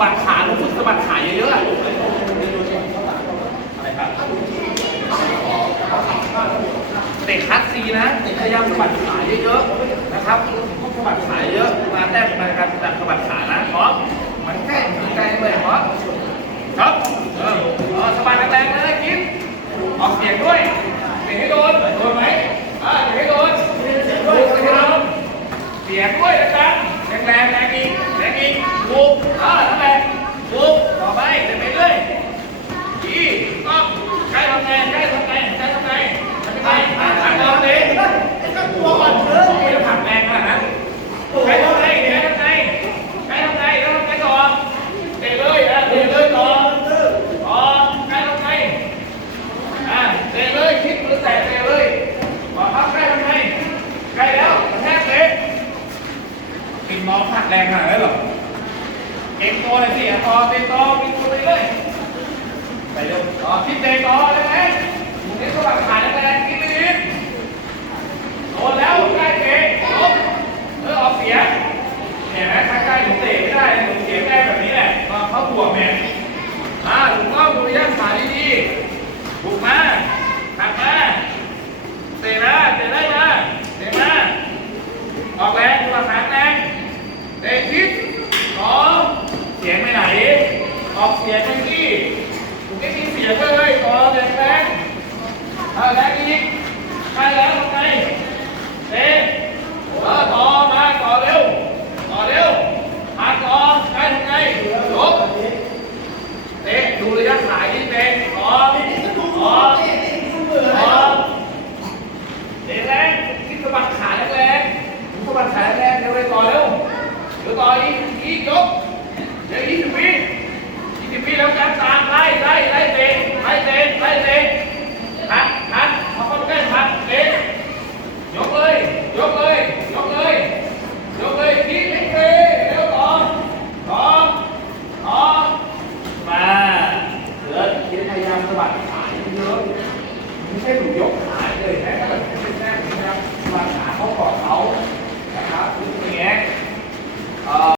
บัดขารู้สึกสะบัดขาเยอะๆอะอะไรครับเตะคัดซีนะพยายามสะบัดขาเยอะๆนะครับต้องสะบัดขาเยอะมาแต้มมาการจับสะบัดขานะพร้อมมันใกล้ถึงใจเลยพร้อมครับเออเออสะบัดแรงๆนะคิดออกเสียงด้วยเสียงให้โดนโดนไหมอ่าเสียงให้โดนเสียงด้วยเสียงดนเสียงด้วยนะจ๊ะ แรงแรงแรงอีกแรงอีกบุกอ่านั่นแหละบุกต่อไปเดินไปเรื่อยดีต้องใกล้ทำไงใกล้ทำไงใกล้ทำไงทำไงอ่าทำเราเองตัวก่อนเถอะไม่ต้องผลักแรงขนาดนั้นใกล้ทำไงใกล้ทำไงใกล้ทำไงแล้วทำไงต่อเตะเลยอะเตะเลยต่อต่อใกล้ทำไงอ่าเตะเลยคิดมือแตะเตะเลยต่อครับใกล้ทำไงใกล้แล้วกระแทกเตะ กินมองผักแรงขนาดนั้นหรอเก่งตัวเลยสิอะต่อเตะต่อมีตัวไปเลยไปเร็วต่อคิดเตะต่อเลยไหมมึงเล่นก็แบบขาดแรงๆคิดดีๆโดนแล้วใกล้เตะลบเออออกเสียงเห็นไหมถ้าใกล้หนูเตะไม่ได้หนูเสียงได้แบบนี้แหละเขาบวกเนี่ยอ่าถูกต้องดูระยะขาดีๆบุกมาหักมาเตะนะเตะได้นะเตะมา ออกแรงตัวหางแรงเตะทิศสองเสียงไปไหน อ อกเสียงไปที่ไม่มีเสียงเลยต่อแรงแรงเอาแรงอีกใกล้แล้วทำไงเตะเออต่อมาต่อเร็วต่อเร็วหักต่อใกล้ทำไงจบเตะดูระยะขายที่เตะต่อต่อต่อเตะแรงคิดสะบัดขาแรงๆผมสะบัดขาแรงๆเดี๋ยวไปต่อเร็วเดี๋ยวต่ออีกอีกยกเดี๋ยวยี่สิบวิ ไม่ใช่หนูยกขายเลยนะ